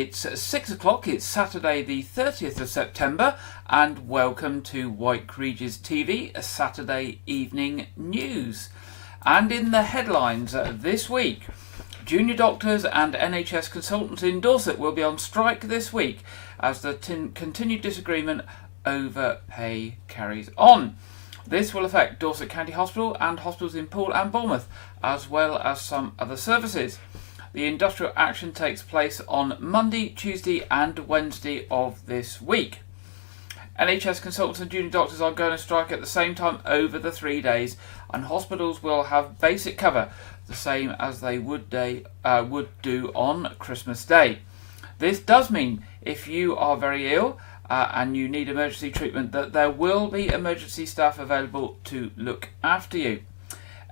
It's 6 o'clock, it's Saturday the 30th of September, and welcome to White Regis TV, a Saturday evening news. And in the headlines this week, junior doctors and NHS consultants in Dorset will be on strike this week as the continued disagreement over pay carries on. This will affect Dorset County Hospital and hospitals in Poole and Bournemouth, as well as some other services. The industrial action takes place on Monday, Tuesday and Wednesday of this week. NHS consultants and junior doctors are going to strike at the same time over the 3 days, and hospitals will have basic cover, the same as they would do on Christmas Day. This does mean if you are very ill and you need emergency treatment, that there will be emergency staff available to look after you.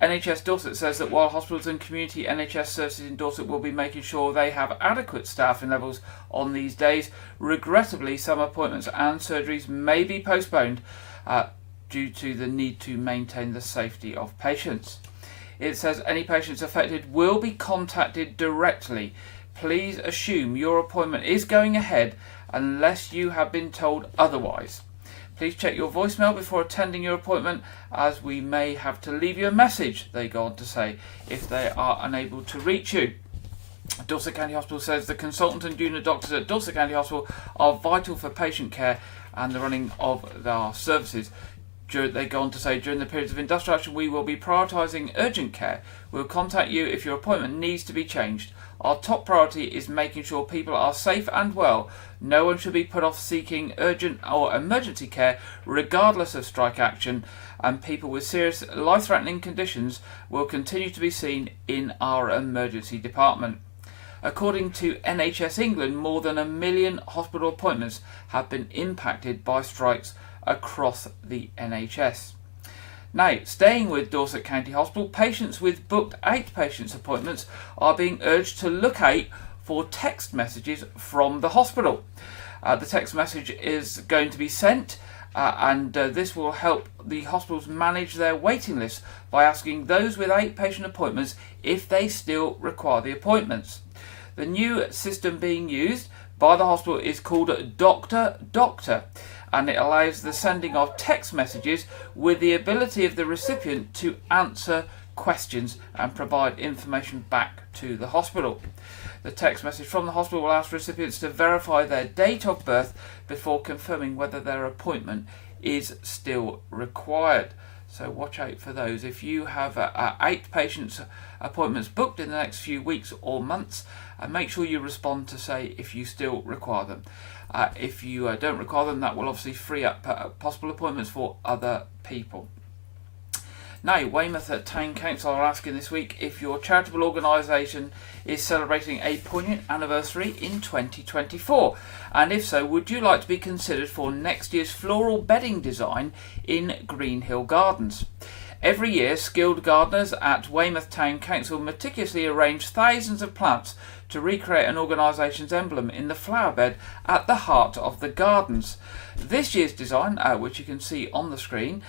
NHS Dorset says that while hospitals and community NHS services in Dorset will be making sure they have adequate staffing levels on these days, regrettably some appointments and surgeries may be postponed due to the need to maintain the safety of patients. It says any patients affected will be contacted directly. Please assume your appointment is going ahead unless you have been told otherwise. Please check your voicemail before attending your appointment, as we may have to leave you a message, they go on to say, if they are unable to reach you. Dorset County Hospital says the consultant and junior doctors at Dorset County Hospital are vital for patient care and the running of our services. They go on to say, during the periods of industrial action, we will be prioritising urgent care. We'll contact you if your appointment needs to be changed. Our top priority is making sure people are safe and well. No one should be put off seeking urgent or emergency care regardless of strike action, and people with serious life-threatening conditions will continue to be seen in our emergency department. According to NHS England, more than 1 million hospital appointments have been impacted by strikes across the NHS. Now, staying with Dorset County Hospital, patients with booked outpatients appointments are being urged to look out for text messages from the hospital. The text message is going to be sent and this will help the hospitals manage their waiting lists by asking those with outpatient appointments if they still require the appointments. The new system being used by the hospital is called Doctor Doctor, and it allows the sending of text messages with the ability of the recipient to answer questions and provide information back to the hospital. The text message from the hospital will ask recipients to verify their date of birth before confirming whether their appointment is still required. So watch out for those. If you have outpatient appointments booked in the next few weeks or months, make sure you respond to say if you still require them. If you don't require them, that will obviously free up possible appointments for other people. Now, Weymouth Town Council are asking this week if your charitable organisation is celebrating a poignant anniversary in 2024, and if so, would you like to be considered for next year's floral bedding design in Greenhill Gardens? Every year, skilled gardeners at Weymouth Town Council meticulously arrange thousands of plants to recreate an organisation's emblem in the flower bed at the heart of the gardens. This year's design, which you can see on the screen,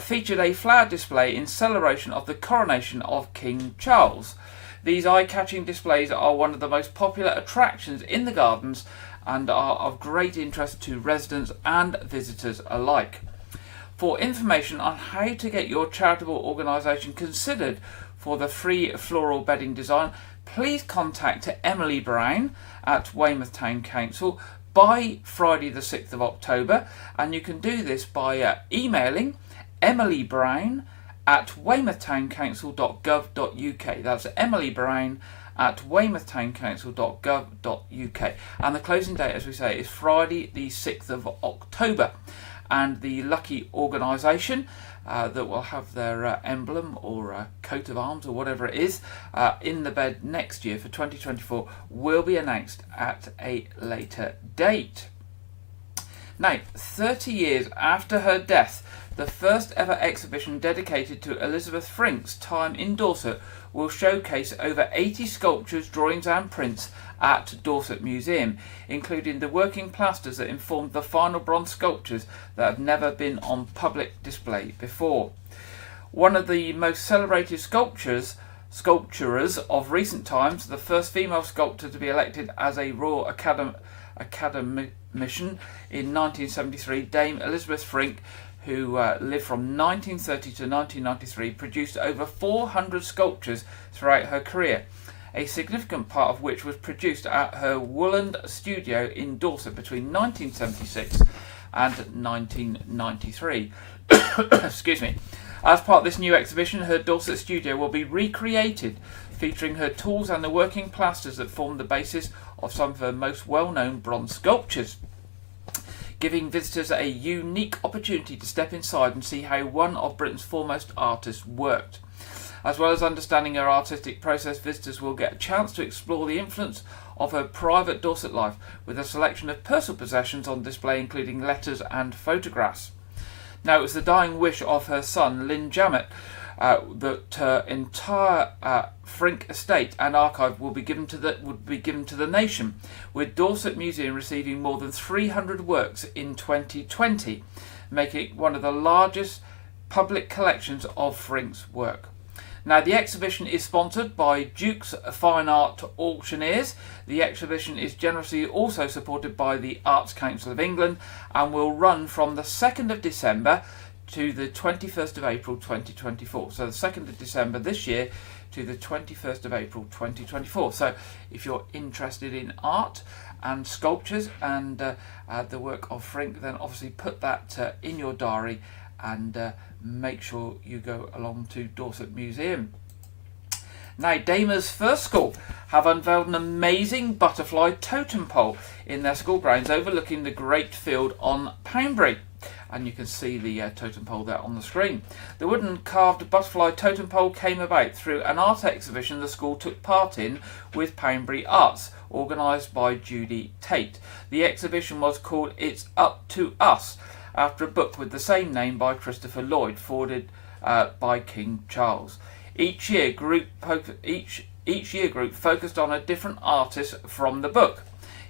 featured a flower display in celebration of the coronation of King Charles. These eye-catching displays are one of the most popular attractions in the gardens and are of great interest to residents and visitors alike. For information on how to get your charitable organisation considered for the free floral bedding design, please contact Emily Brown at Weymouth Town Council by Friday the 6th of October, and you can do this by emailing Emily Brown at weymouthtowncouncil.gov.uk. That's Emily Brown at weymouthtowncouncil.gov.uk, and the closing date, as we say, is Friday the 6th of October. And the lucky organisation that will have their emblem or coat of arms or whatever it is in the bed next year for 2024 will be announced at a later date. Now, 30 years after her death, the first ever exhibition dedicated to Elizabeth Frink's time in Dorset will showcase over 80 sculptures, drawings and prints at Dorset Museum, including the working plasters that informed the final bronze sculptures that have never been on public display before. One of the most celebrated sculptures sculptures of recent times, the first female sculptor to be elected as a Royal Academician in 1973, Dame Elizabeth Frink, who lived from 1930 to 1993, produced over 400 sculptures throughout her career, a significant part of which was produced at her Wooland studio in Dorset between 1976 and 1993. Excuse me. As part of this new exhibition, her Dorset studio will be recreated, featuring her tools and the working plasters that form the basis of some of her most well-known bronze sculptures, giving visitors a unique opportunity to step inside and see how one of Britain's foremost artists worked. As well as understanding her artistic process, visitors will get a chance to explore the influence of her private Dorset life, with a selection of personal possessions on display, including letters and photographs. Now, it was the dying wish of her son, Lynn Jammett, that her entire Frink estate and archive would be given to the nation, with Dorset Museum receiving more than 300 works in 2020, making it one of the largest public collections of Frink's work. Now, the exhibition is sponsored by Duke's Fine Art Auctioneers. The exhibition is generously also supported by the Arts Council of England and will run from the 2nd of December to the 21st of April 2024. So the 2nd of December this year to the 21st of April 2024. So if you're interested in art and sculptures and the work of Frink, then obviously put that in your diary and make sure you go along to Dorset Museum. Now, Damer's First School have unveiled an amazing butterfly totem pole in their school grounds overlooking the Great Field on Poundbury. And you can see the totem pole there on the screen. The wooden carved butterfly totem pole came about through an art exhibition the school took part in with Poundbury Arts, organised by Judy Tate. The exhibition was called It's Up to Us, after a book with the same name by Christopher Lloyd, forwarded by King Charles. Each year group focused on a different artist from the book.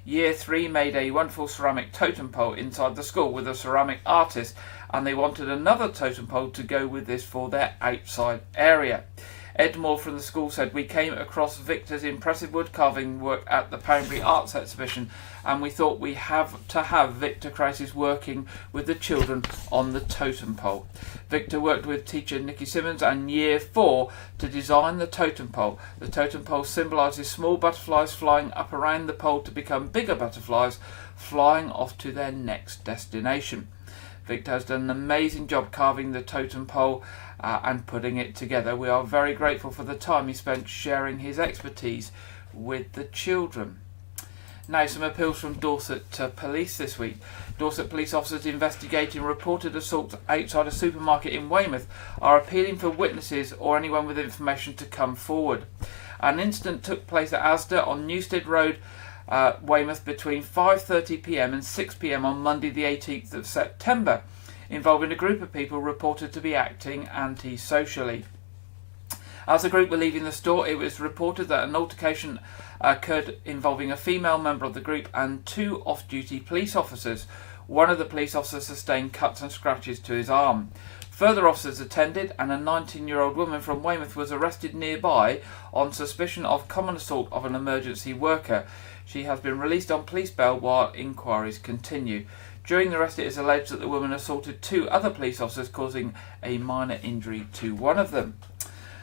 Year 3 made a wonderful ceramic totem pole inside the school with a ceramic artist, and they wanted another totem pole to go with this for their outside area. Ed Moore from the school said, "We came across Victor's impressive wood carving work at the Poundbury Arts Exhibition, and we thought we have to have Victor Krause's working with the children on the totem pole." Victor worked with teacher Nikki Simmons and Year 4 to design the totem pole. The totem pole symbolises small butterflies flying up around the pole to become bigger butterflies, flying off to their next destination. Victor has done an amazing job carving the totem pole and putting it together. We are very grateful for the time he spent sharing his expertise with the children. Now, some appeals from Dorset Police this week. Dorset police officers investigating reported assaults outside a supermarket in Weymouth are appealing for witnesses or anyone with information to come forward. An incident took place at Asda on Newstead Road, Weymouth, between 5:30 p.m. and 6 p.m. on Monday the 18th of September, involving a group of people reported to be acting antisocially. As the group were leaving the store, it was reported that an altercation occurred involving a female member of the group and 2 off-duty police officers. One of the police officers sustained cuts and scratches to his arm. Further officers attended, and a 19-year-old woman from Weymouth was arrested nearby on suspicion of common assault of an emergency worker. She has been released on police bail while inquiries continue. During the arrest, it is alleged that the woman assaulted 2 other police officers, causing a minor injury to one of them.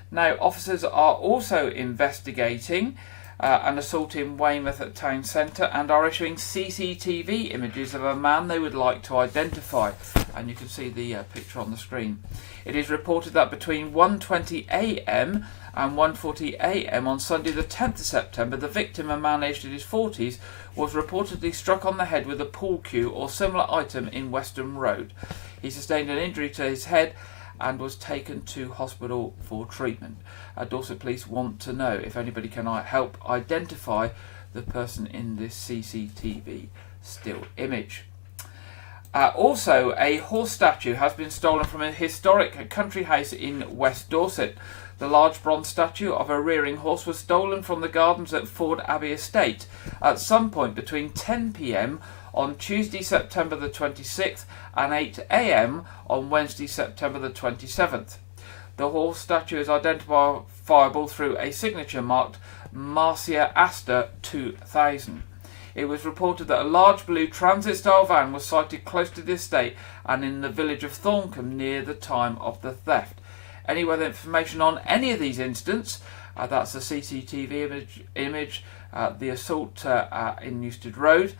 Now, officers are also investigating an assault in Weymouth at Town Centre and are issuing CCTV images of a man they would like to identify. And you can see the picture on the screen. It is reported that between 1:20 a.m. and 1:40 a.m. on Sunday the 10th of September, the victim, a man aged in his 40s, was reportedly struck on the head with a pool cue or similar item in Western Road. He sustained an injury to his head and was taken to hospital for treatment. Dorset Police want to know if anybody can help identify the person in this CCTV still image. Also, a horse statue has been stolen from a historic country house in West Dorset. The large bronze statue of a rearing horse was stolen from the gardens at Ford Abbey Estate at some point between 10 p.m. on Tuesday, September the 26th and 8 a.m. on Wednesday, September the 27th. The horse statue is identifiable through a signature marked Marcia Astor 2000. It was reported that a large blue transit-style van was sighted close to the estate and in the village of Thorncombe near the time of the theft. Any other information on any of these incidents, that's the CCTV image, the assault in Newstead Road,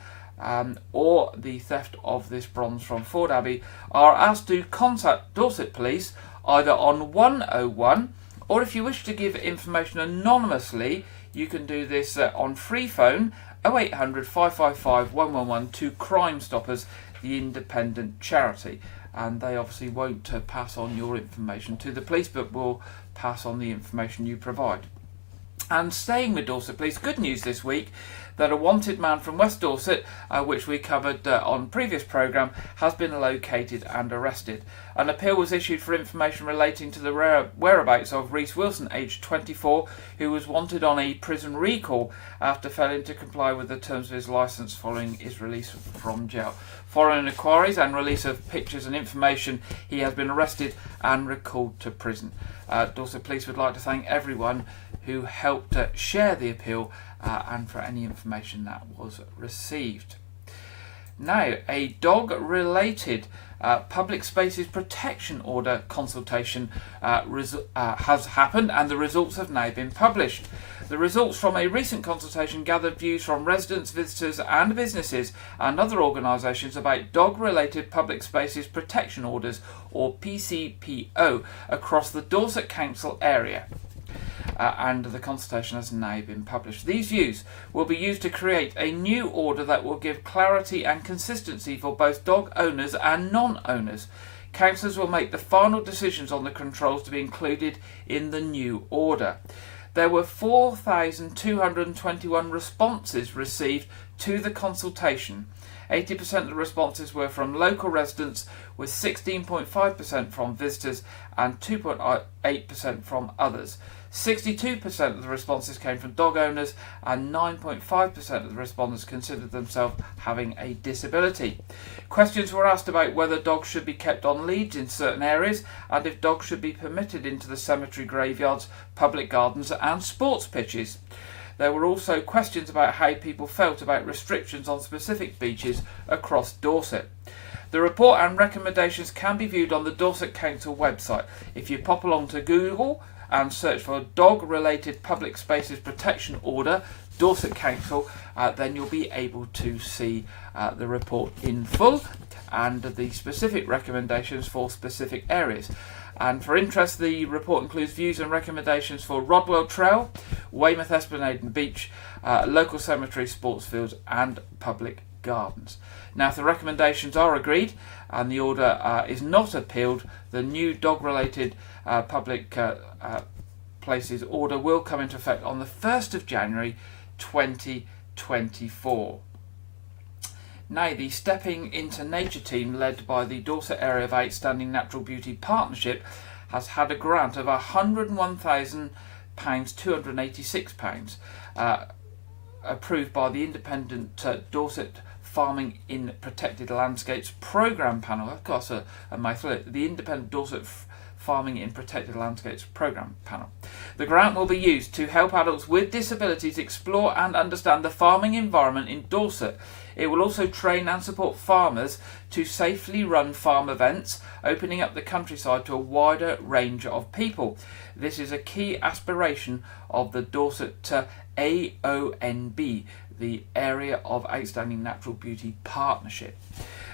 or the theft of this bronze from Ford Abbey, are asked to contact Dorset Police either on 101, or if you wish to give information anonymously, you can do this on free phone 0800 555 111 to Crime Stoppers, the independent charity. And they obviously won't pass on your information to the police, but will pass on the information you provide. And staying with Dorset Police, good news this week that a wanted man from West Dorset, which we covered on previous programme, has been located and arrested. An appeal was issued for information relating to the whereabouts of Reece Wilson, aged 24, who was wanted on a prison recall after failing to comply with the terms of his licence following his release from jail. Following inquiries and release of pictures and information, he has been arrested and recalled to prison. Dorset Police would like to thank everyone who helped share the appeal and for any information that was received. Now, a dog-related public spaces protection order consultation has happened, and the results have now been published. The results from a recent consultation gathered views from residents, visitors and businesses and other organisations about dog-related public spaces protection orders, or PCPO, across the Dorset Council area. And the consultation has now been published. These views will be used to create a new order that will give clarity and consistency for both dog owners and non-owners. Councillors will make the final decisions on the controls to be included in the new order. There were 4,221 responses received to the consultation. 80% of the responses were from local residents, with 16.5% from visitors and 2.8% from others. 62% of the responses came from dog owners, and 9.5% of the respondents considered themselves having a disability. Questions were asked about whether dogs should be kept on leads in certain areas, and if dogs should be permitted into the cemetery graveyards, public gardens and sports pitches. There were also questions about how people felt about restrictions on specific beaches across Dorset. The report and recommendations can be viewed on the Dorset Council website. If you pop along to Google and search for Dog-Related Public Spaces Protection Order, Dorset Council, then you'll be able to see the report in full and the specific recommendations for specific areas. And for interest, the report includes views and recommendations for Rodwell Trail, Weymouth Esplanade and Beach, local cemetery, sports fields and public gardens. Now, if the recommendations are agreed and the order is not appealed, the new dog-related public places order will come into effect on the 1st of January 2024. Now, the Stepping Into Nature team, led by the Dorset Area of Outstanding Natural Beauty Partnership, has had a grant of £101,286 approved by the independent Dorset Farming in Protected Landscapes Programme Panel. Of course, the independent Dorset Farming in Protected Landscapes Programme Panel. The grant will be used to help adults with disabilities explore and understand the farming environment in Dorset. It will also train and support farmers to safely run farm events, opening up the countryside to a wider range of people. This is a key aspiration of the Dorset AONB, the Area of Outstanding Natural Beauty Partnership.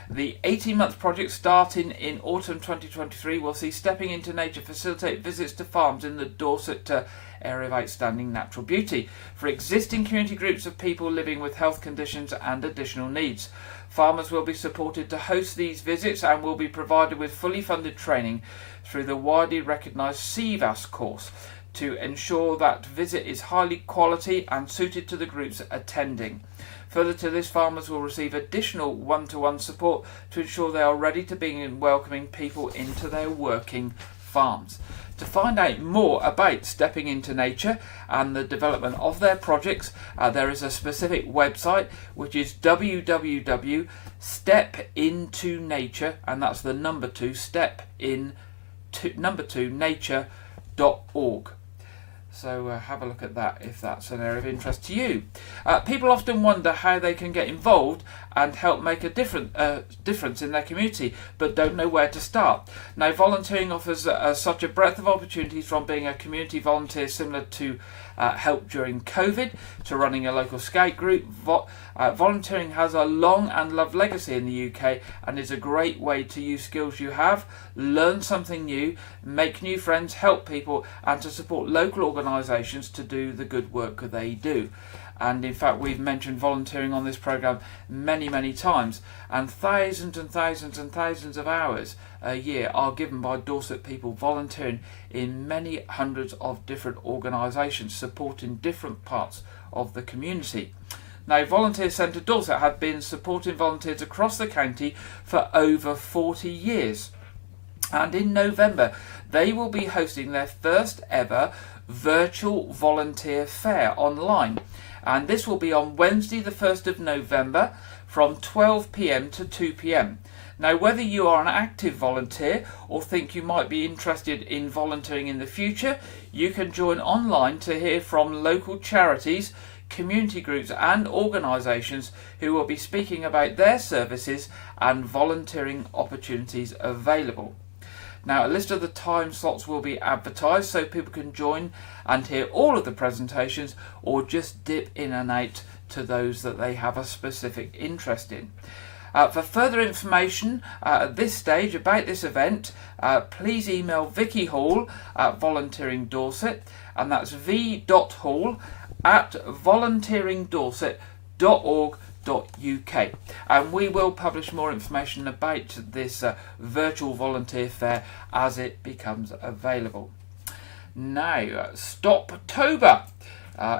The 18-month project, starting in autumn 2023, will see Stepping Into Nature facilitate visits to farms in the Dorset Area of Outstanding Natural Beauty for existing community groups of people living with health conditions and additional needs. Farmers will be supported to host these visits and will be provided with fully funded training through the widely recognised CVAS course to ensure that visit is highly quality and suited to the groups attending. Further to this, farmers will receive additional one-to-one support to ensure they are ready to begin welcoming people into their working farms. To find out more about Stepping Into Nature and the development of their projects, there is a specific website, which is www.stepintonature, and that's the number 2, stepintonature.org. number 2 nature.org. So have a look at that if that's an area of interest to you. People often wonder how they can get involved and help make a difference in their community, but don't know where to start. Now, volunteering offers such a breadth of opportunities, from being a community volunteer similar to help during COVID to running a local scout group. Volunteering has a long and loved legacy in the UK and is a great way to use skills you have, learn something new, make new friends, help people, and to support local organisations to do the good work that they do. And in fact, we've mentioned volunteering on this programme many times, and thousands of hours a year are given by Dorset people volunteering in many hundreds of different organisations supporting different parts of the community. Now, Volunteer Centre Dorset have been supporting volunteers across the county for over 40 years. And in November, they will be hosting their first ever virtual volunteer fair online. And this will be on Wednesday the 1st of November from 12 p.m. to 2 p.m. Now, whether you are an active volunteer or think you might be interested in volunteering in the future, you can join online to hear from local charities, community groups and organisations who will be speaking about their services and volunteering opportunities available. Now, a list of the time slots will be advertised so people can join and hear all of the presentations, or just dip in and out to those that they have a specific interest in. For further information at this stage about this event, please email Vicky Hall at Volunteering Dorset, and that's v.hall@volunteeringdorset.org.uk, and we will publish more information about this virtual volunteer fair as it becomes available. Now, Stoptober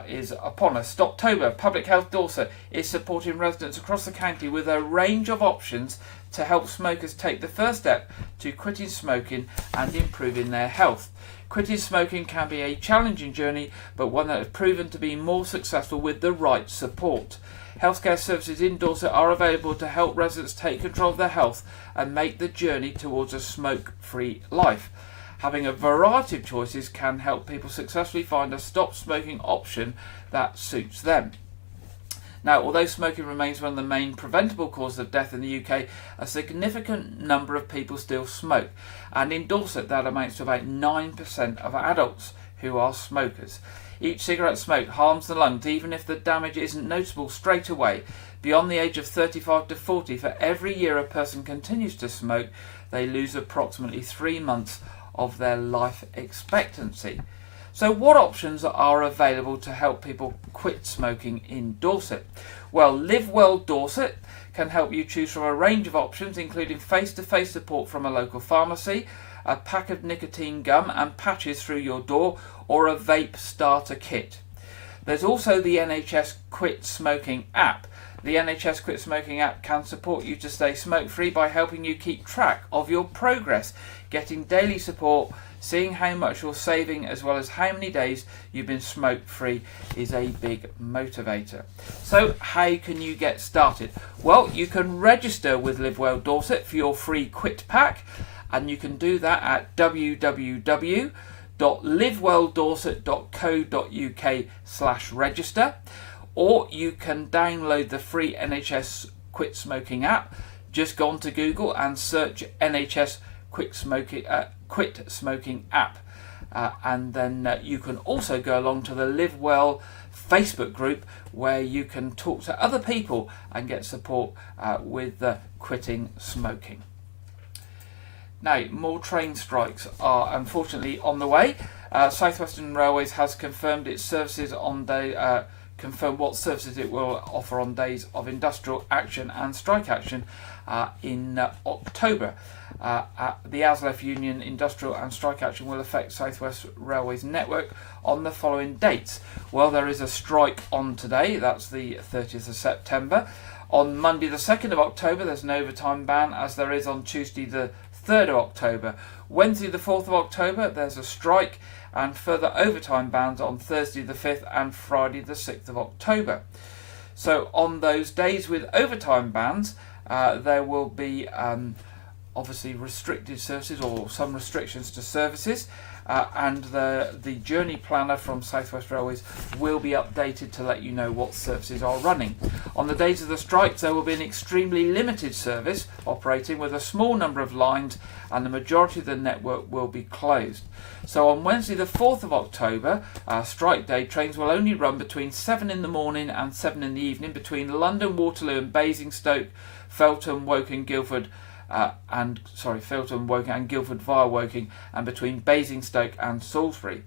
is upon us. Stoptober, Public Health Dorset is supporting residents across the county with a range of options to help smokers take the first step to quitting smoking and improving their health. Quitting smoking can be a challenging journey, but one that has proven to be more successful with the right support. Healthcare services in Dorset are available to help residents take control of their health and make the journey towards a smoke-free life. Having a variety of choices can help people successfully find a stop smoking option that suits them. Now, although smoking remains one of the main preventable causes of death in the UK, a significant number of people still smoke, and in Dorset that amounts to about 9% of adults who are smokers. Each cigarette smoked harms the lungs, even if the damage isn't noticeable straight away. Beyond the age of 35 to 40, for every year a person continues to smoke, they lose approximately 3 months of their life expectancy. So what options are available to help people quit smoking in Dorset? Well, Live Well Dorset can help you choose from a range of options, including face-to-face support from a local pharmacy, a pack of nicotine gum and patches through your door, or a vape starter kit. There's also the NHS Quit Smoking app. The NHS Quit Smoking app can support you to stay smoke-free by helping you keep track of your progress, getting daily support, seeing how much you're saving, as well as how many days you've been smoke-free is a big motivator. So how can you get started? Well, you can register with Live Well Dorset for your free quit pack, and you can do that at www.livewelldorset.co.uk/register, or you can download the free NHS Quit Smoking app. Just go onto Google and search NHS Quit Smoking app, and then you can also go along to the Live Well Facebook group, where you can talk to other people and get support with quitting smoking. Now, more train strikes are unfortunately on the way. South Western Railways has confirmed its services on confirm what services it will offer on days of industrial action and strike action in October. The ASLEF Union Industrial and Strike Action will affect South West Railway's network on the following dates. Well, there is a strike on today, that's the 30th of September. On Monday the 2nd of October there's an overtime ban, as there is on Tuesday the 3rd of October. Wednesday the 4th of October there's a strike, and further overtime bans on Thursday the 5th and Friday the 6th of October. So on those days with overtime bans, there will be obviously restricted services or some restrictions to services, and the journey planner from South West Railways will be updated to let you know what services are running. On the days of the strikes, there will be an extremely limited service operating with a small number of lines, and the majority of the network will be closed. So on Wednesday the 4th of October, strike day, trains will only run between 7 in the morning and 7 in the evening between London Waterloo and Basingstoke, Feltham, Woking, Guildford, Feltham, Woking and Guildford via Woking, and between Basingstoke and Salisbury.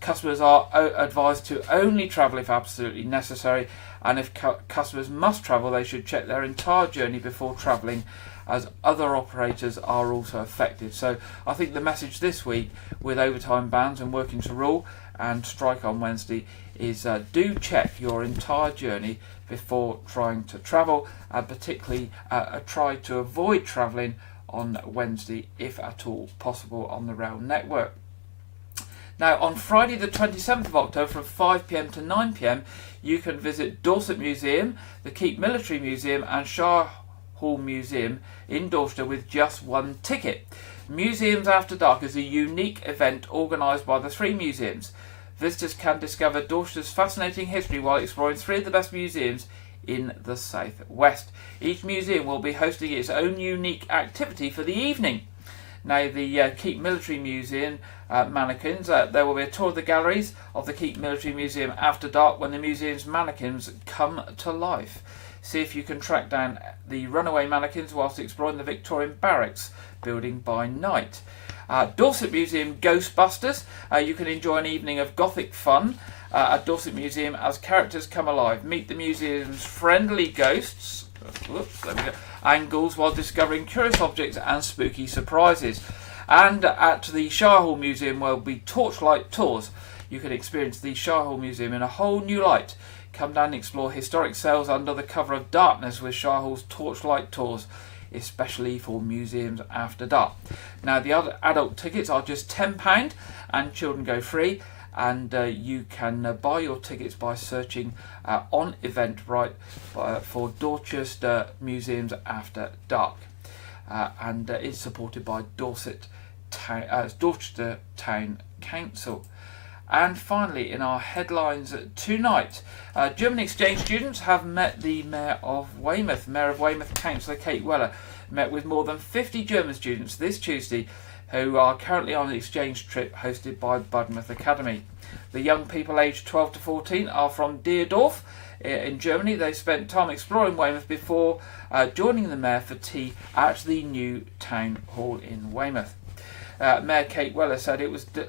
Customers are advised to only travel if absolutely necessary, and if customers must travel, they should check their entire journey before travelling, as other operators are also affected. So I think the message this week, with overtime bans and working to rule and strike on Wednesday, is do check your entire journey before trying to travel, and particularly try to avoid travelling on Wednesday if at all possible on the rail network. Now on Friday the 27th of October from 5 p.m. to 9 p.m. you can visit Dorset Museum, the Keep Military Museum and Shire Hall Museum in Dorchester with just one ticket. Museums After Dark is a unique event organised by the three museums. Visitors can discover Dorchester's fascinating history while exploring three of the best museums in the South West. Each museum will be hosting its own unique activity for the evening. Now, the Keep Military Museum mannequins, there will be a tour of the galleries of the Keep Military Museum after dark when the museum's mannequins come to life. See if you can track down the runaway mannequins whilst exploring the Victorian Barracks building by night. Dorset Museum Ghostbusters, you can enjoy an evening of gothic fun at Dorset Museum as characters come alive. Meet the museum's friendly ghosts, and ghouls while discovering curious objects and spooky surprises. And at the Shire Hall Museum will be torchlight tours. You can experience the Shire Hall Museum in a whole new light. Come down and explore historic cells under the cover of darkness with Shire Hall's torchlight tours, especially for museums after dark. Now the other adult tickets are just £10 and children go free, and you can buy your tickets by searching on Eventbrite for Dorchester Museums After Dark, and it's supported by Dorchester Town Council. And finally, in our headlines tonight, German exchange students have met the Mayor of Weymouth. Mayor of Weymouth, Councillor Kate Weller, met with more than 50 German students this Tuesday who are currently on an exchange trip hosted by Budmouth Academy. The young people aged 12 to 14 are from Dierdorf in Germany. They spent time exploring Weymouth before joining the Mayor for tea at the new Town Hall in Weymouth. Mayor Kate Weller said,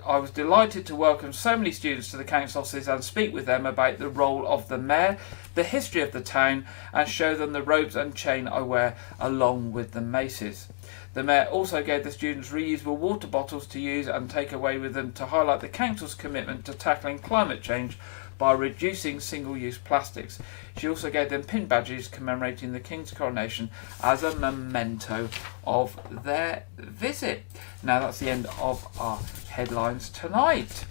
I was delighted to welcome so many students to the council offices and speak with them about the role of the mayor, the history of the town, and show them the robes and chain I wear along with the maces. The mayor also gave the students reusable water bottles to use and take away with them to highlight the council's commitment to tackling climate change by reducing single-use plastics. She also gave them pin badges commemorating the King's coronation as a memento of their visit. Now that's the end of our headlines tonight.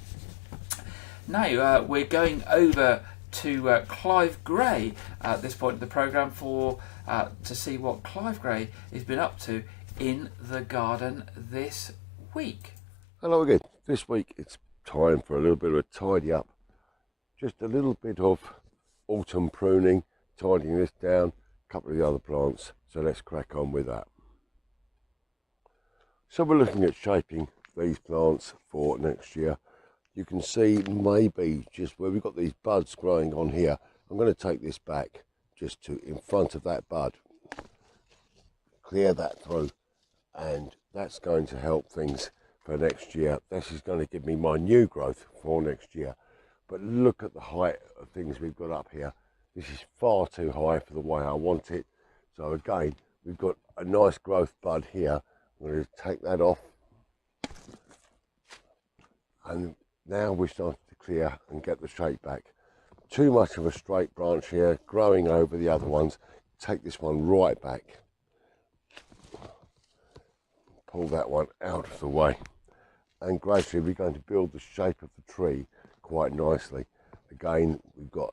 Now we're going over to Clive Gray at this point in the programme to see what Clive Gray has been up to in the garden this week. Hello again. This week it's time for a little bit of a tidy up. Just a little bit of autumn pruning, tidying this down, a couple of the other plants. So let's crack on with that. So we're looking at shaping these plants for next year. You can see maybe just where we've got these buds growing on here, I'm going to take this back just to in front of that bud. Clear that through, and that's going to help things for next year. This is going to give me my new growth for next year. But look at the height of things we've got up here. This is far too high for the way I want it. So again, we've got a nice growth bud here. I'm going to take that off. And now we're starting to clear and get the shape back. Too much of a straight branch here, growing over the other ones. Take this one right back. Pull that one out of the way. And gradually we're going to build the shape of the tree quite nicely. Again, we've got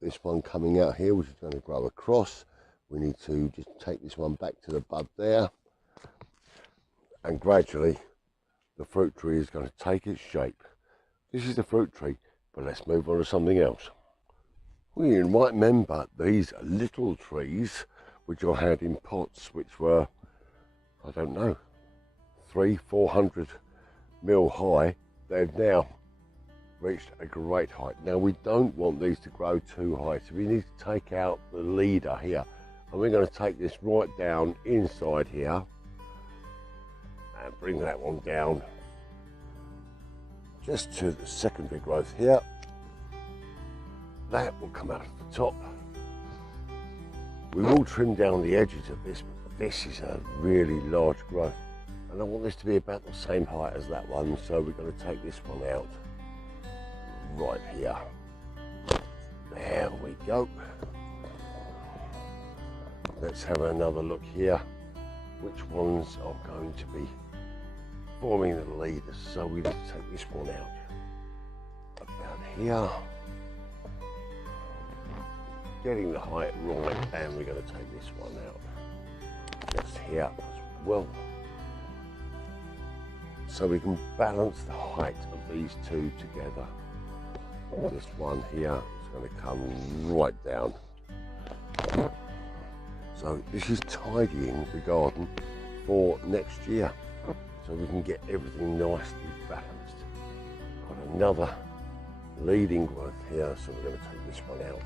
this one coming out here, which is going to grow across. We need to just take this one back to the bud there, and gradually the fruit tree is going to take its shape. This is the fruit tree, but let's move on to something else. Well, you might remember these little trees which I had in pots, which were, I don't know, 300-400 mil high. They've now reached a great height. Now we don't want these to grow too high, so we need to take out the leader here, and we're going to take this right down inside here and bring that one down just to the secondary growth here. That will come out of the top. We will trim down the edges of this, but this is a really large growth, and I want this to be about the same height as that one, so we're going to take this one out right here. There we go. Let's have another look here. Which ones are going to be forming the leaders? So we need to take this one out about here, getting the height right, and we're going to take this one out just here as well, so we can balance the height of these two together. This one here is going to come right down. So this is tidying the garden for next year, so we can get everything nicely balanced. Got another leading growth here, so we're going to take this one out.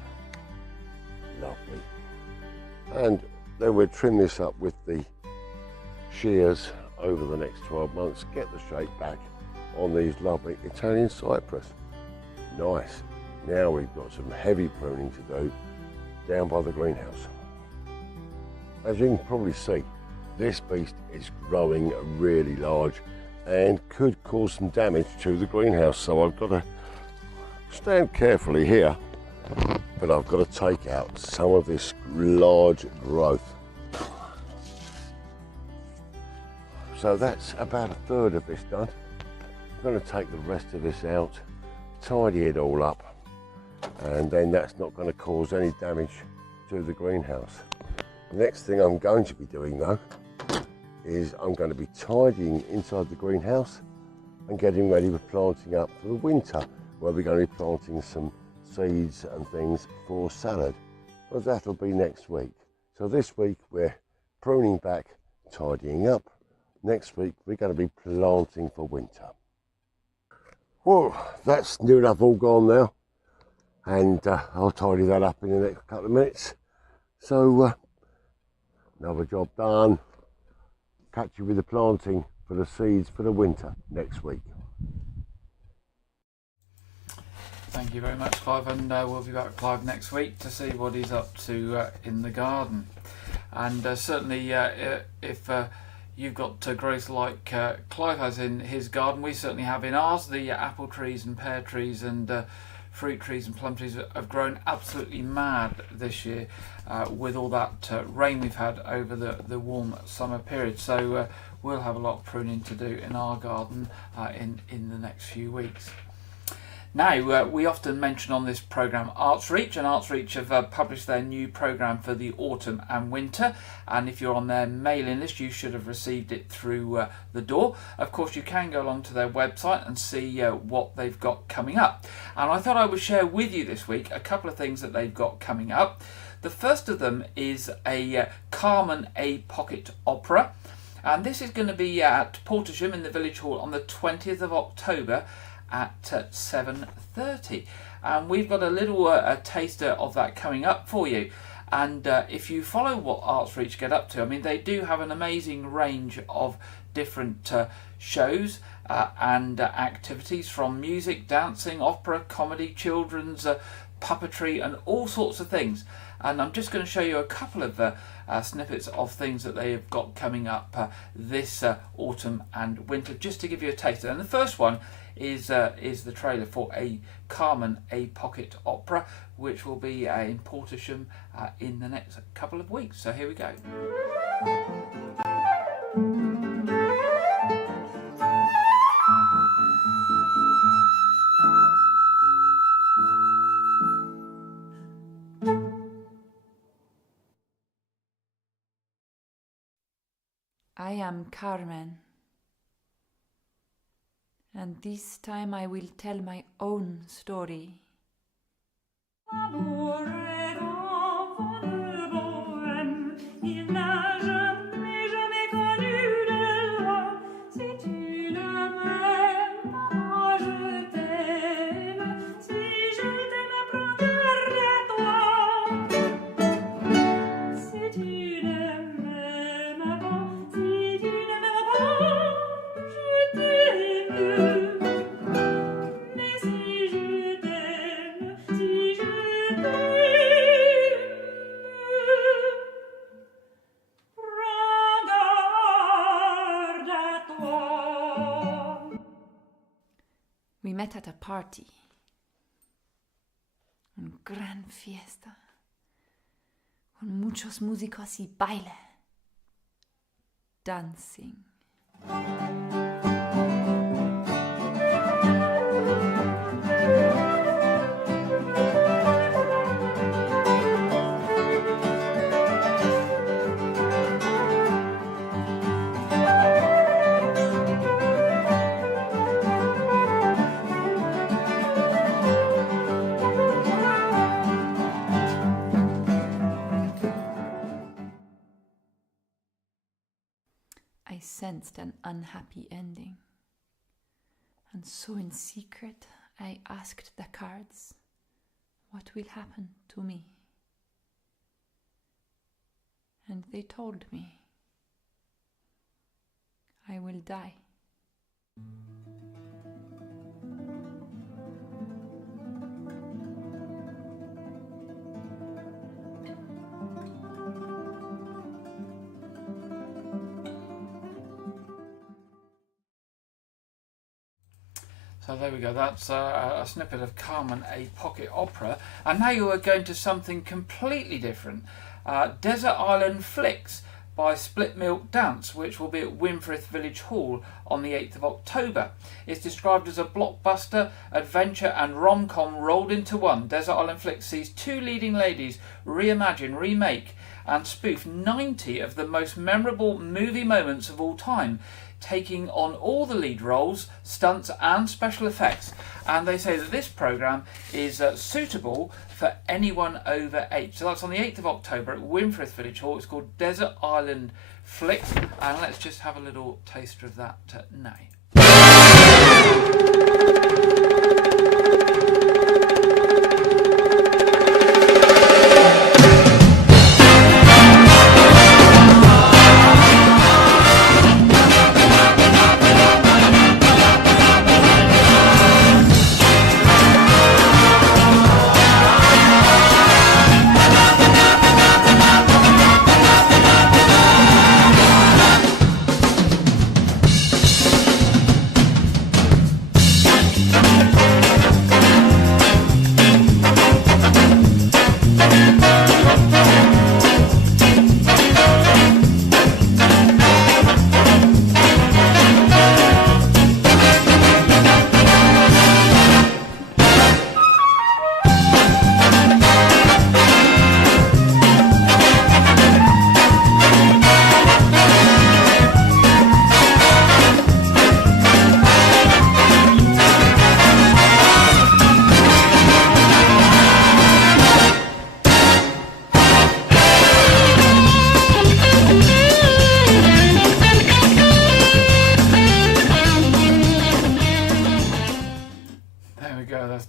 Lovely. And then we'll trim this up with the shears over the next 12 months, get the shape back on these lovely Italian cypress. Nice. Now we've got some heavy pruning to do down by the greenhouse. As you can probably see, this beast is growing really large and could cause some damage to the greenhouse, so I've got to stand carefully here, but I've got to take out some of this large growth. So that's about a third of this done. I'm going to take the rest of this out, tidy it all up, and then that's not going to cause any damage to the greenhouse. The next thing I'm going to be doing though is I'm going to be tidying inside the greenhouse and getting ready for planting up for the winter, where we're going to be planting some seeds and things for salad. But that'll be next week. So this week we're pruning back, tidying up. Next week we're going to be planting for winter. Well, that's near enough all gone now, and I'll tidy that up in the next couple of minutes. So another job done. Catch you with the planting for the seeds for the winter next week. Thank you very much, Clive, and we'll be back, Clive, next week to see what he's up to in the garden. And certainly if you've got growth like Clive has in his garden, we certainly have in ours. The apple trees and pear trees and fruit trees and plum trees have grown absolutely mad this year with all that rain we've had over the warm summer period. So we'll have a lot of pruning to do in our garden in the next few weeks. Now, we often mention on this programme ArtsReach, and ArtsReach have published their new programme for the autumn and winter, and if you're on their mailing list you should have received it through the door. Of course, you can go along to their website and see what they've got coming up, and I thought I would share with you this week a couple of things that they've got coming up. The first of them is a Carmen A Pocket Opera, and this is going to be at Portisham in the Village Hall on the 20th of October at 7:30, and we've got a little taster of that coming up for you. And if you follow what ArtsReach get up to, I mean, they do have an amazing range of different shows and activities, from music, dancing, opera, comedy, children's, puppetry, and all sorts of things. And I'm just going to show you a couple of snippets of things that they have got coming up this autumn and winter, just to give you a taster. And the first one is the trailer for a Carmen A Pocket Opera, which will be in Portisham in the next couple of weeks. So here we go. I am Carmen, And this time I will tell my own story. We met at a party. Un gran fiesta. Con muchos músicos y baile. Dancing. I sensed an unhappy ending, and so in secret I asked the cards, what will happen to me? And they told me, I will die. So there we go, that's a snippet of Carmen, a pocket opera. And now you are going to something completely different. Desert Island Flicks by Split Milk Dance, which will be at Winfrith Village Hall on the 8th of October. It's described as a blockbuster, adventure and rom-com rolled into one. Desert Island Flicks sees two leading ladies reimagine, remake and spoof 90 of the most memorable movie moments of all time, taking on all the lead roles, stunts and special effects. And they say that this programme is suitable for anyone over 8. So that's on the 8th of October at Winfrith Village Hall. It's called Desert Island Flicks, and let's just have a little taster of that now.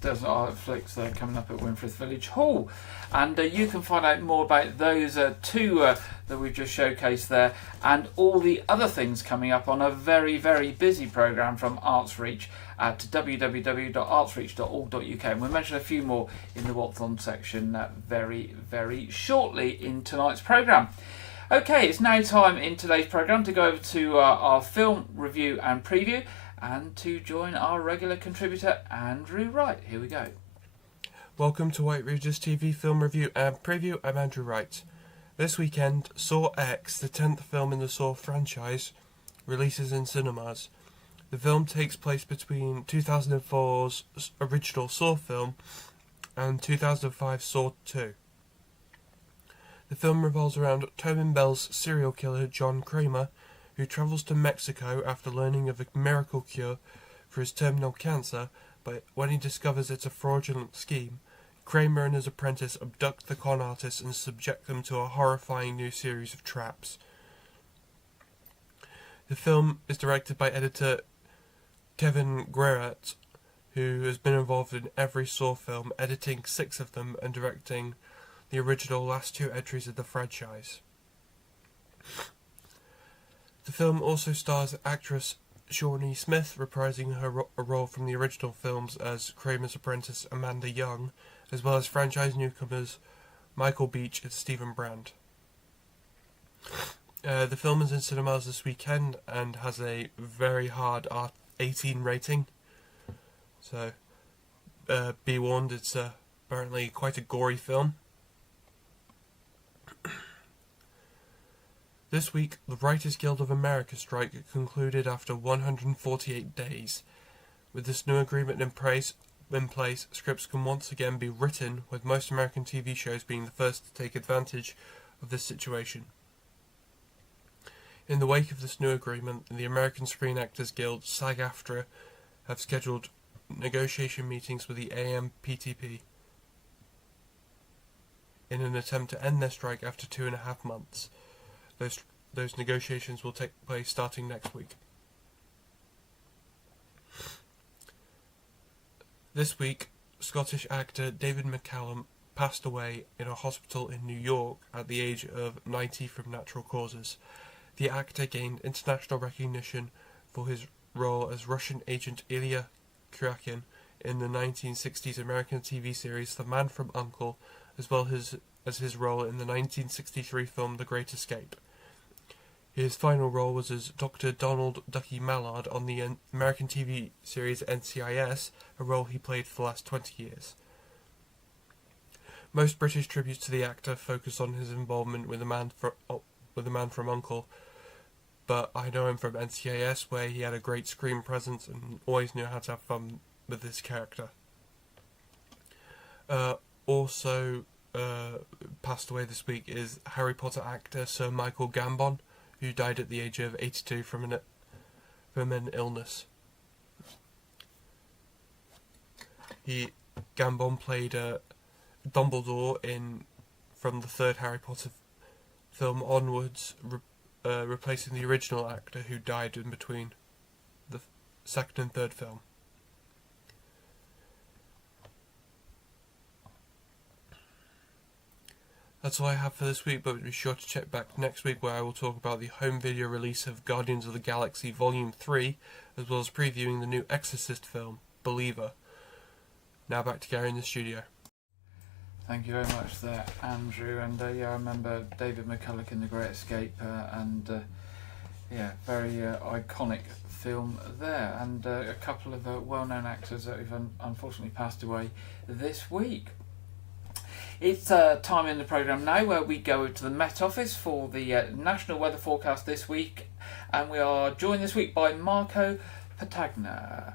Desert Island Flicks coming up at Winfrith Village Hall, and you can find out more about those two that we've just showcased there and all the other things coming up on a very, very busy programme from ArtsReach at www.artsreach.org.uk, and we'll mention a few more in the What's On section very, very shortly in tonight's programme. Okay, it's now time in today's programme to go over to our film review and preview, and to join our regular contributor Andrew Wright. Here we go. Welcome to White Regis TV film review and preview. I'm Andrew Wright. This weekend, Saw X, the 10th film in the Saw franchise, releases in cinemas. The film takes place between 2004's original Saw film and 2005's Saw 2. The film revolves around Tobin Bell's serial killer John Kramer, who travels to Mexico after learning of a miracle cure for his terminal cancer, but when he discovers it's a fraudulent scheme, Kramer and his apprentice abduct the con artists and subject them to a horrifying new series of traps. The film is directed by editor Kevin Guéret, who has been involved in every Saw film, editing 6 of them and directing the original last 2 entries of the franchise. The film also stars actress Shawnee Smith, reprising her role from the original films as Kramer's apprentice Amanda Young, as well as franchise newcomers Michael Beach and Stephen Brand. The film is in cinemas this weekend and has a very hard R18 rating, so be warned, it's apparently quite a gory film. This week, the Writers Guild of America strike concluded after 148 days. With this new agreement in place, scripts can once again be written, with most American TV shows being the first to take advantage of this situation. In the wake of this new agreement, the American Screen Actors Guild, SAG-AFTRA, have scheduled negotiation meetings with the AMPTP in an attempt to end their strike after 2.5 months. Those negotiations will take place starting next week. This week, Scottish actor David McCallum passed away in a hospital in New York at the age of 90 from natural causes. The actor gained international recognition for his role as Russian agent Ilya Kuryakin in the 1960s American TV series The Man from U.N.C.L.E., as well as his role in the 1963 film The Great Escape. His final role was as Dr. Donald Ducky Mallard on the American TV series NCIS, a role he played for the last 20 years. Most British tributes to the actor focus on his involvement with The Man from U.N.C.L.E., but I know him from NCIS, where he had a great screen presence and always knew how to have fun with this character. Also passed away this week is Harry Potter actor Sir Michael Gambon, who died at the age of 82 from an illness. Gambon played Dumbledore from the 3rd Harry Potter film onwards, replacing the original actor who died in between the 2nd and 3rd film. That's all I have for this week, but be sure to check back next week where I will talk about the home video release of Guardians of the Galaxy Volume 3, as well as previewing the new Exorcist film, Believer. Now back to Gary in the studio. Thank you very much there, Andrew. And I remember David McCulloch in The Great Escape, very iconic film there. And a couple of well-known actors that have unfortunately passed away this week. It's time in the programme now where we go to the Met Office for the national weather forecast this week, and we are joined this week by Marco Patagna.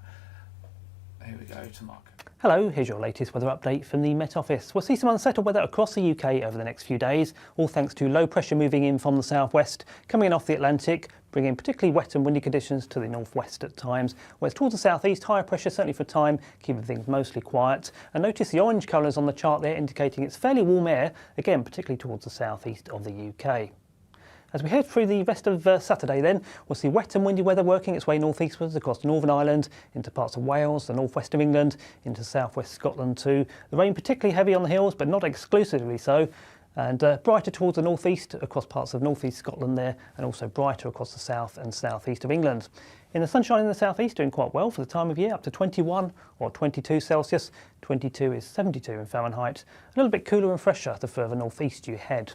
Here we go to Marco. Hello, here's your latest weather update from the Met Office. We'll see some unsettled weather across the UK over the next few days, all thanks to low pressure moving in from the southwest, coming in off the Atlantic, bringing particularly wet and windy conditions to the northwest at times. Whereas towards the southeast, higher pressure certainly for time, keeping things mostly quiet. And notice the orange colours on the chart there indicating it's fairly warm air, again particularly towards the southeast of the UK. As we head through the rest of Saturday then, we'll see wet and windy weather working its way northeastwards across Northern Ireland, into parts of Wales, the northwest of England, into southwest Scotland too. The rain particularly heavy on the hills, but not exclusively so. And brighter towards the northeast across parts of northeast Scotland there, and also brighter across the south and southeast of England. In the sunshine in the southeast doing quite well for the time of year, up to 21 or 22 Celsius. 22 is 72 in Fahrenheit. A little bit cooler and fresher the further northeast you head.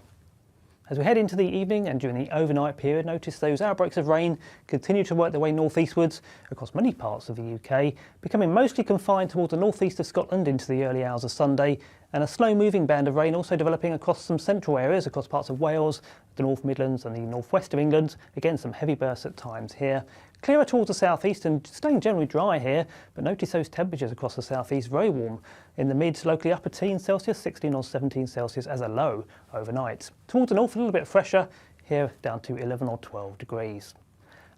As we head into the evening and during the overnight period, notice those outbreaks of rain continue to work their way northeastwards across many parts of the UK, becoming mostly confined towards the northeast of Scotland into the early hours of Sunday, and a slow-moving band of rain also developing across some central areas across parts of Wales, the North Midlands and the northwest of England. Again, some heavy bursts at times here. Clearer towards the southeast and staying generally dry here, but notice those temperatures across the southeast very warm. In the mid, locally upper teens Celsius, 16 or 17 Celsius as a low overnight. Towards the north, a little bit fresher, here down to 11 or 12 degrees.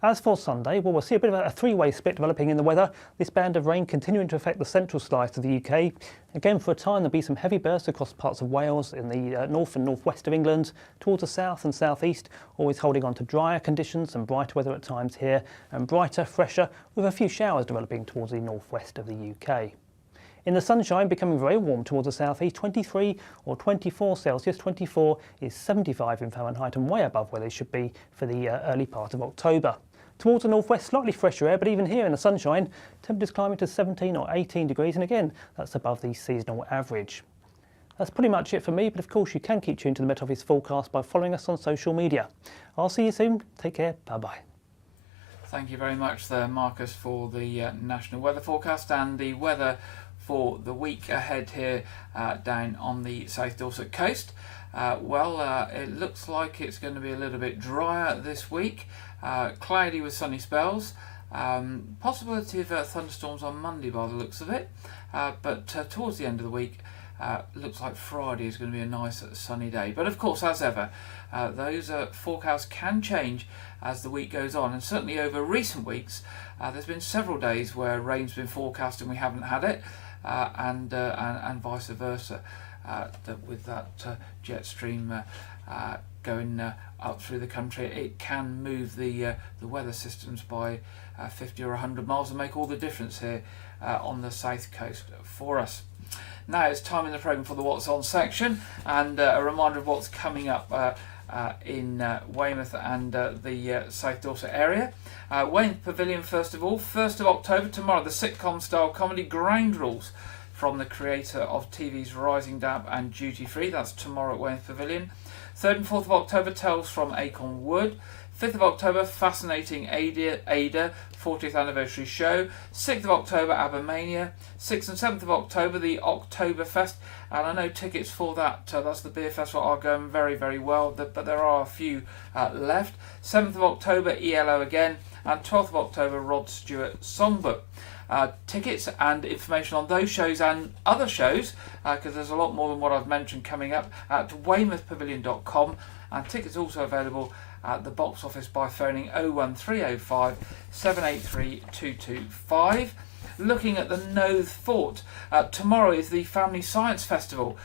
As for Sunday, well, we'll see a bit of a three-way split developing in the weather. This band of rain continuing to affect the central slice of the UK. Again, for a time, there'll be some heavy bursts across parts of Wales, in the north and northwest of England, towards the south and southeast, always holding on to drier conditions and brighter weather at times here, and brighter, fresher, with a few showers developing towards the northwest of the UK. In the sunshine, becoming very warm towards the southeast, 23 or 24 Celsius. 24 is 75 in Fahrenheit and way above where they should be for the early part of October. Towards the northwest, slightly fresher air, but even here in the sunshine, temperatures climbing to 17 or 18 degrees, and again, that's above the seasonal average. That's pretty much it for me, but of course you can keep tuned to the Met Office forecast by following us on social media. I'll see you soon. Take care. Bye-bye. Thank you very much there, Marcus, for the national weather forecast and the weather for the week ahead here down on the South Dorset coast. It looks like it's going to be a little bit drier this week, cloudy with sunny spells, possibility of thunderstorms on Monday by the looks of it, but towards the end of the week looks like Friday is going to be a nice sunny day. But of course, as ever, those forecasts can change as the week goes on, and certainly over recent weeks there's been several days where rain's been forecast and we haven't had it, and vice versa. With that jet stream going up through the country, it can move the weather systems by 50 or 100 miles and make all the difference here on the south coast for us. Now it's time in the programme for the What's On section, and a reminder of what's coming up in Weymouth and the South Dorset area. Weymouth Pavilion, first of all, 1st of October, tomorrow, the sitcom style comedy Ground Rules from the creator of TV's Rising Dab and Duty Free. That's tomorrow at Weymouth Pavilion. 3rd and 4th of October, Tales from Acorn Wood. 5th of October, Fascinating Ada 40th anniversary show. 6th of October, Abermania. 6th and 7th of October, the Oktoberfest. And I know tickets for that, that's the beer festival, are going very, very well, but there are a few left. 7th of October, ELO again. And 12th of October, Rod Stewart Songbook. Tickets and information on those shows and other shows, because there's a lot more than what I've mentioned coming up, at weymouthpavilion.com, and tickets also available at the box office by phoning 01305 783 225. Looking at the Knowth Fort, tomorrow is the Family Science Festival,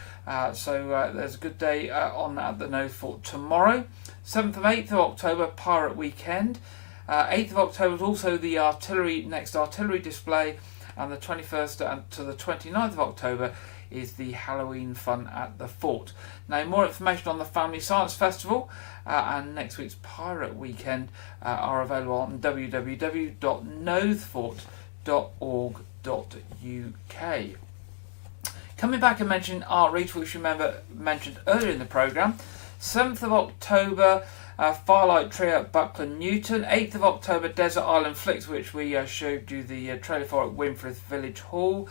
so there's a good day on at the Knowth Fort tomorrow. 7th and 8th of October, Pirate Weekend. 8th of October is also the next artillery display, and the 21st to the 29th of October is the Halloween fun at the fort. Now, more information on the Family Science Festival and next week's Pirate Weekend are available on www.knowthfort.org.uk. Coming back and mentioning Art Reach, which you mentioned earlier in the programme, 7th of October, Firelight Trio at Buckland Newton. 8th of October, Desert Island Flicks, which we showed you the trailer for at Winfrith Village Hall.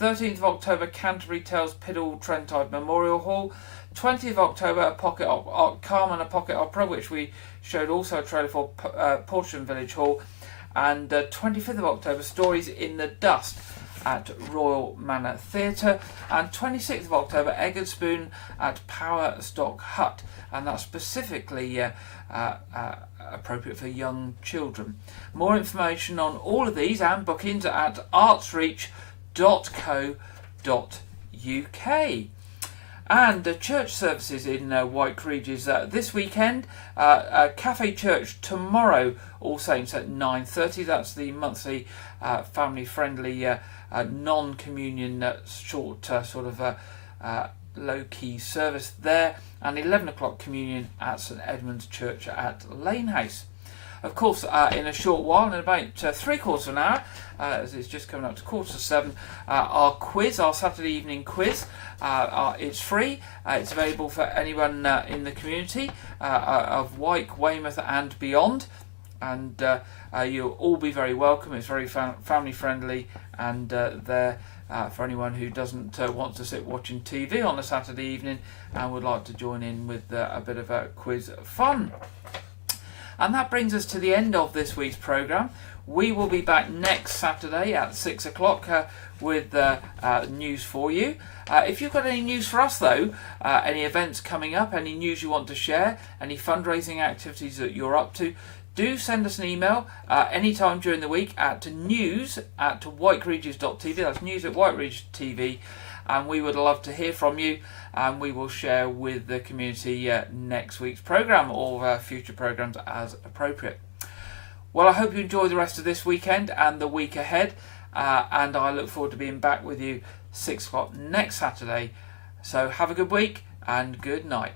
13th of October, Canterbury Tales, Piddle Trentide Memorial Hall. 20th of October, a pocket Carmen, a pocket opera, which we showed also a trailer for Portland Village Hall. And 25th of October, Stories in the Dust at Royal Manor Theatre. And 26th of October, Egg and Spoon at Power Stock Hut, and that's specifically appropriate for young children. More information on all of these and bookings at artsreach.co.uk. And church services in White Regis this weekend. Cafe Church tomorrow, All Saints at 9:30. That's the monthly family-friendly non-communion short low-key service there. And 11 o'clock communion at St Edmund's Church at Lanehouse. Of course, in a short while, in about 3/4 of an hour, as it's just coming up to 6:45, our quiz, our Saturday evening quiz, it's free. It's available for anyone in the community of Wyke, Weymouth and beyond. And you'll all be very welcome. It's very family friendly, and there for anyone who doesn't want to sit watching TV on a Saturday evening and would like to join in with a bit of a quiz fun. And that brings us to the end of this week's programme. We will be back next Saturday at 6 o'clock with news for you. If you've got any news for us though, any events coming up, any news you want to share, any fundraising activities that you're up to, do send us an email anytime during the week at news@whiteregis.tv. That's news@whiteregis.tv, and we would love to hear from you, and we will share with the community next week's programme or future programmes as appropriate. Well, I hope you enjoy the rest of this weekend and the week ahead, and I look forward to being back with you 6 o'clock next Saturday. So have a good week and good night.